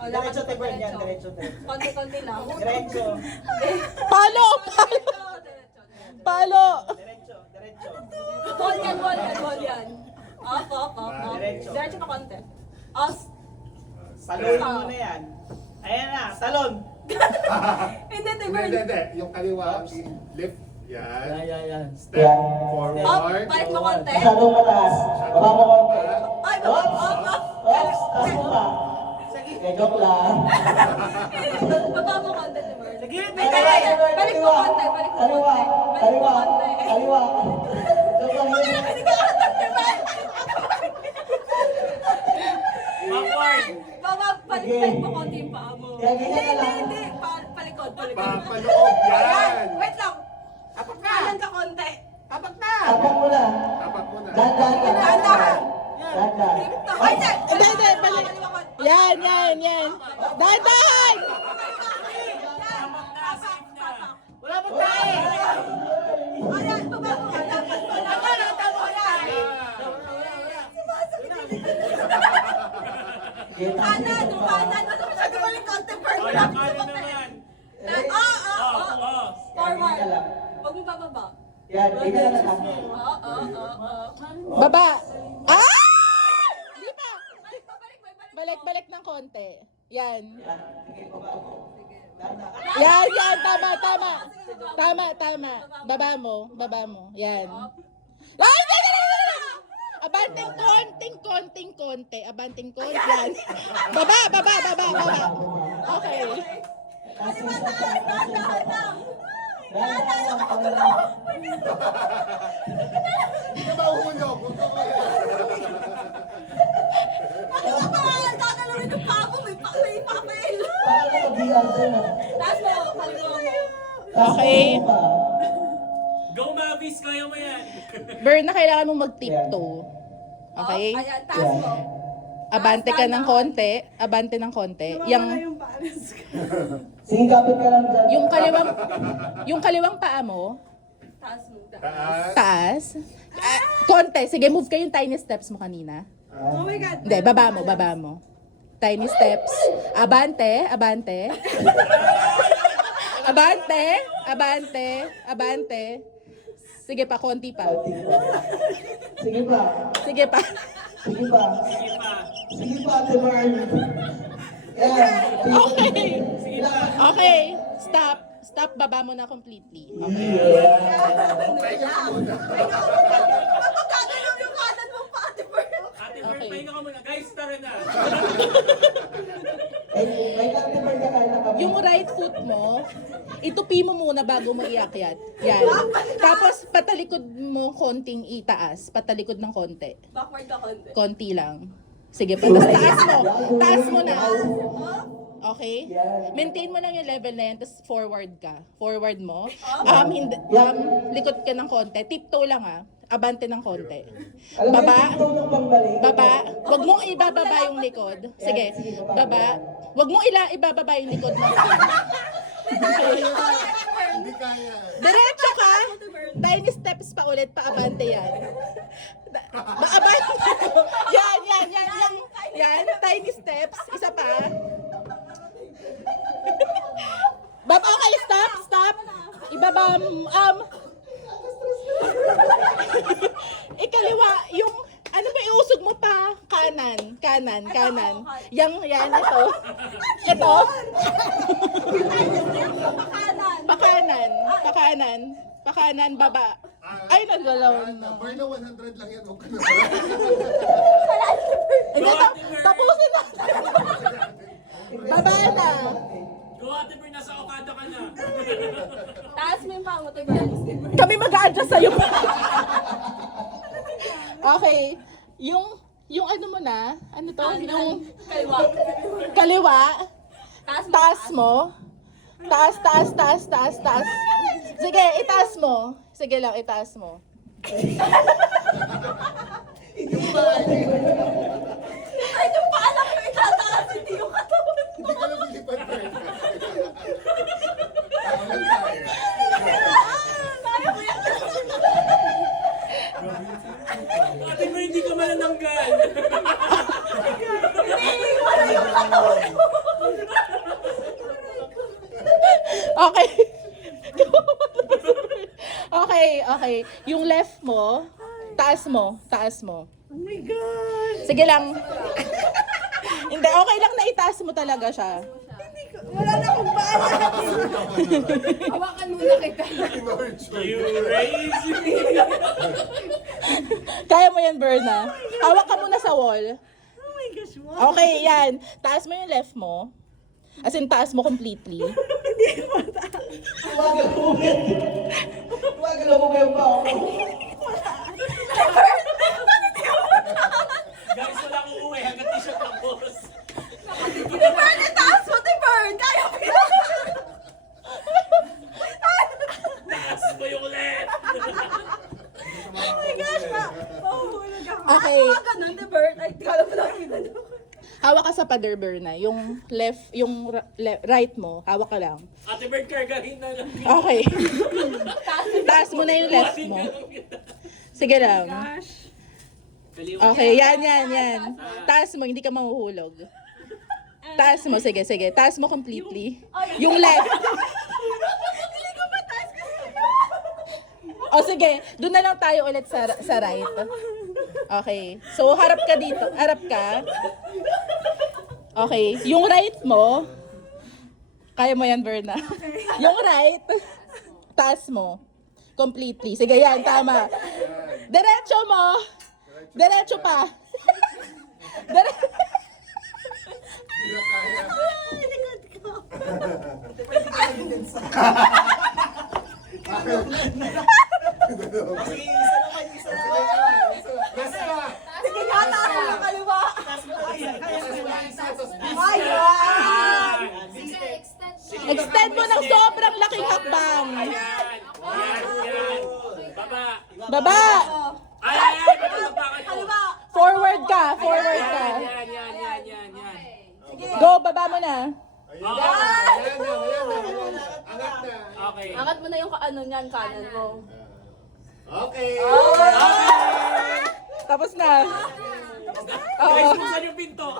Diretso, Tiber yan. Diretso. Konti-konti lang. Diretso. Palo! Palo! Diretso. Wall yan. Up. Diretso. Diretso pa konti. Os. Talon mo na yan. Ayan na, talon. Hindi, Tiber. Hindi. Yung kaliwa, lift. Yan. Yan. Step Up, forward. balik mo konti. Masyadong mataas. Baba mo konti. Ay, up. Oops, taas mo pa. Sige, joke lang. Baba mo konti, Tiber. Sige, Balik mo konti. Kaliwa. Joke lang yun. Hindi ka konti, Tiber. Backward. Baba, balik mo konti yung paa mo. Kaya ganyan ka lang. Hindi. Palikod. Papaloob. Yan. Wait lang. Tapak na. Kanan ka konti. Tapak na. Tapak mo na. Tapak mo na. Dahan-dahan ka. Dahan-dahan. Dahan-dahan. Ay, Hindi, balik. Yan. Dahan-dahan! Wala pa tayo. Ayan, baba mo. Tama yan. Kanan. Ano masyado maling counterpart? Wala pa naman. Forward. Huwag mo bababa. Yan, ganyan ka lang. Baba. Ah! Di pa. Balik. Balik ng konti. Yan. Sige, baba. Yan. Tama. Baba mo. Yan. Ay, hindi. Abanting konti. Abanting konti. Yan. Baba. Okay. Dahan lang. Hindi ka mahuhulog. Huwag ka Ano ba? Gagalawin ng paa mo. May papel. Paano ka BR dyan, ah? Taas mo. Kaliwa mo. Okay. Go Mavis, kaya mo yan. Bern, na kailangan mong mag-tiptoe. Okay? Ayan, taas mo. Abante ka ng konti. Abante ng konti. Sige, kapit ka lang dyan. Yung kaliwang paa mo, Taas mo. Taas. taas. Konti. Sige, move ka yung tiny steps mo kanina. Oh my God. Hindi, baba mo. Tiny steps. Abante. Sige pa, konti pa. Sige pa. Sige pa. Sige pa, Ate Marn. Yan. Okay. Stop, baba mo na completely. Magkagalaw yung kanan mo pa, Ate Pearl. Ate Bird, Okay. pahinga ka muna. Guys, tara na. May Ate Marn ka kaya na kami. Yung right foot mo, itupi mo muna bago mo iakyat. Yan. Tapos patalikod mo konting itaas. Patalikod ng konti. Backward ka konti. Konti lang. Sige pa. Tapos taas mo na. Okay? Maintain mo lang yung level na yan, tapos forward ka. Forward mo. Likod ka ng konti. Tiptoe lang Abante ng konti. Alam mo, Baba. yung tiptoe ng pambalik. Baba. Huwag mong ibababa yung likod. Sige. Baba. Huwag mong ibababa yung likod mo. Hindi kaya. Diretso ka. Tiny steps pa ulit. Paabante yan. Maabante. Yan. Tiny steps. Isa pa. Okay, stop. Ibaba, ikaliwa, yung, ano ba iusog mo pa? Kanan. Yan, ito. Pakanan, baba. Ay, nagalaw na. Bar na 100 lang yan. Huwag ka na. Hindi, tapusin na. Baba na. Go Ate Bird, nasa Okada ka na. Taas mo yung paa mo, Ate Pearl. Kami mag-a-adjust sa'yo. Okay. Yung ano mo na, ano to? Yung kaliwa. Taas mo. Taas. Sige, itaas mo. Sige lang, itaas mo. Ay, yung paa lang yung itataas, hindi yung katawan. Hindi ka lumilipad, Bert. Ate Bird, hindi ka manananggal. Hindi, wala yung katawan mo. Okay. Okay. Yung left mo, taas mo. Oh my God! Sige lang. Hindi, okay lang na itaas mo talaga siya. Wala na akong paalam. Hawakan muna kita. You crazy. Kaya mo yan, Berna. Hawak ka muna sa wall. Oh my gosh, wow. Okay, yan. Taas mo yung left mo. As in, taas mo completely. Gumagalaw mo ba yung pao ko? Guys, wala akong uuwi hanggat t-shirt lang boss. Timber, itaas mo, Timber! Kaya mo yan! Taas mo yung left. Oh my gosh, ma! Mahuhulog ako. Okay. Ano ka ganun, Timber? Ay, kala mo lang yun. Hawak ka sa pader, Berna. Yung left, yung right mo, hawak ka lang. Ate Bird, kargahin na lang. Okay. Taas mo na yung left mo. Sige lang. Gosh. Okay, yan. Taas mo, hindi ka mahuhulog. Taas mo, sige. Taas mo completely. Yung left. Hindi ko mataas kasi. O sige, doon na lang tayo ulit sa right. Okay. So, harap ka dito. Harap ka. Okay. Yung right mo, kaya mo yan, Berna. Yung right, taas mo. Completely. Sige, yan. Tama. Diretso mo. Diretso pa. Ay, likod ko. Sige, isa naman. Sige nga, taas mo yung kaliwa. Ay, Extend mo ng sobrang laking hakbang. Yan. Baba. Baba. Ay, patapakan ko. kaliwa. Forward ka. Yan. Go, baba mo na. Okay. Angat mo na yung ano niyan, kanan mo. Okay. Tapos na. Guys, buksan yung pinto.